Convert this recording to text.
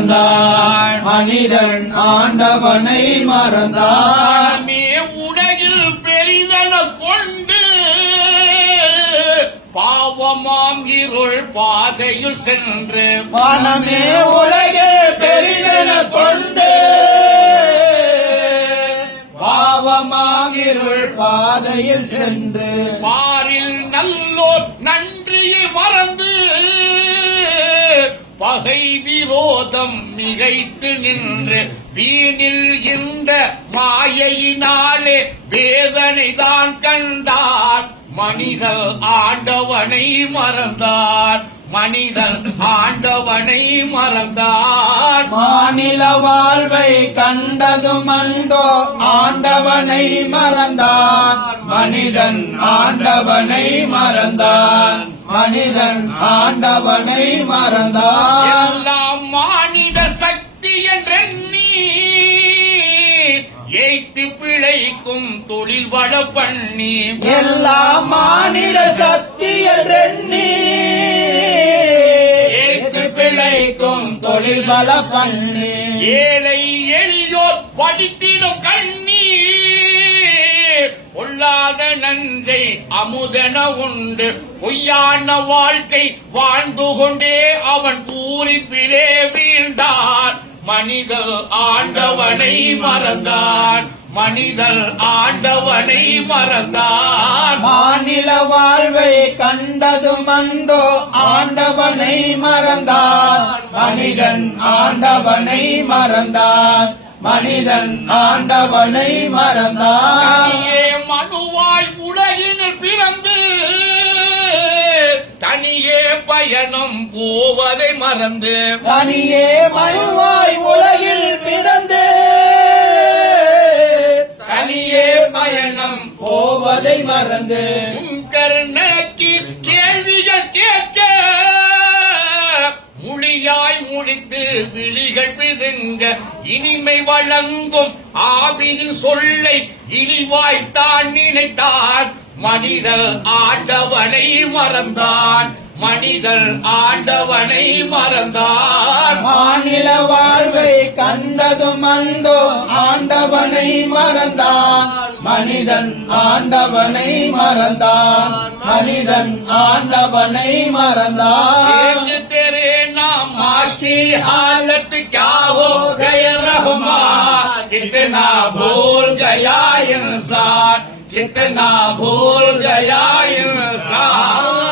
மறந்தான் மனிதன் ஆண்டவனை மறந்தான் உலகில் பெரிதன கொண்டு பாவமாம் இருள் பாதையில் சென்று மனமே உலகில் பெரிதென கொண்டு பாவமாகிருள் பாதையில் சென்று பாரில் நல்லோர் நன்றியை மறந்து பகை விரோதம் மிகைத்து நின்று வீணில் இந்த மாயையினாலே வேதனை தான் கண்டார். மனிதன் ஆண்டவனை மறந்தார். மனிதன் ஆண்டவனை மறந்தார். மாநில வாழ்வை கண்டதும் அந்தோ ஆண்டவனை மறந்தான் மனிதன் ஆண்டவனை மறந்தான் மனிதன் ஆண்டவனை மறந்தான் எல்லாம் மானிட சக்தி என்றெண்ணி ஏய்த்து பிழைக்கும் தொழில் வள பண்ணி எல்லாம் மானிட சக்தி என்றெண்ணி ஏத்து பிழைக்கும் தொழில் பல பண்ணி ஏழை எளியோர் வடித்திடும் கண்ணீர் பொல்லாத நஞ்சை அமுதன உண்டு. பொய்யான வாழ்க்கை வாழ்ந்து கொண்டே அவன் பூரிப்பிலே வீழ்ந்தான் மனித ஆண்டவனை மறந்தான் மனிதன் ஆண்டவனை மறந்தான் மாநில வாழ்வை கண்டதும் அந்தோ ஆண்டவனை மறந்தான் மனிதன் ஆண்டவனை மறந்தான் மனிதன் ஆண்டவனை மறந்தான் பயணம் போவதை மறந்து தனியே மனுவாய் உலகில் பிறந்து தனியே பயணம் போவதை மறந்து முன்கருணைக்கு கேள்விகள் கேட்க மொழியாய் முடித்து விழிகள் பிதுங்க இனிமை வழங்கும் ஆவியின் சொல்லை இழிவாய்த்தான் நினைத்தான் மனிதன் ஆண்டவனை மறந்தான். மனிதன் ஆண்டவனை மறந்தான். மாநில வாழ்வை கண்டதும் அந்தோ ஆண்டவனை மறந்தான். மனிதன் ஆண்டவனை மறந்தான். மனிதன் ஆண்டவனை மறந்தான். தெரே நாம் மாஷ்டி ஹாலத் கியாவோ கய ரஹ்மான் இத்தனா போல் கயா இன்சான் कितना भूल गया इंसान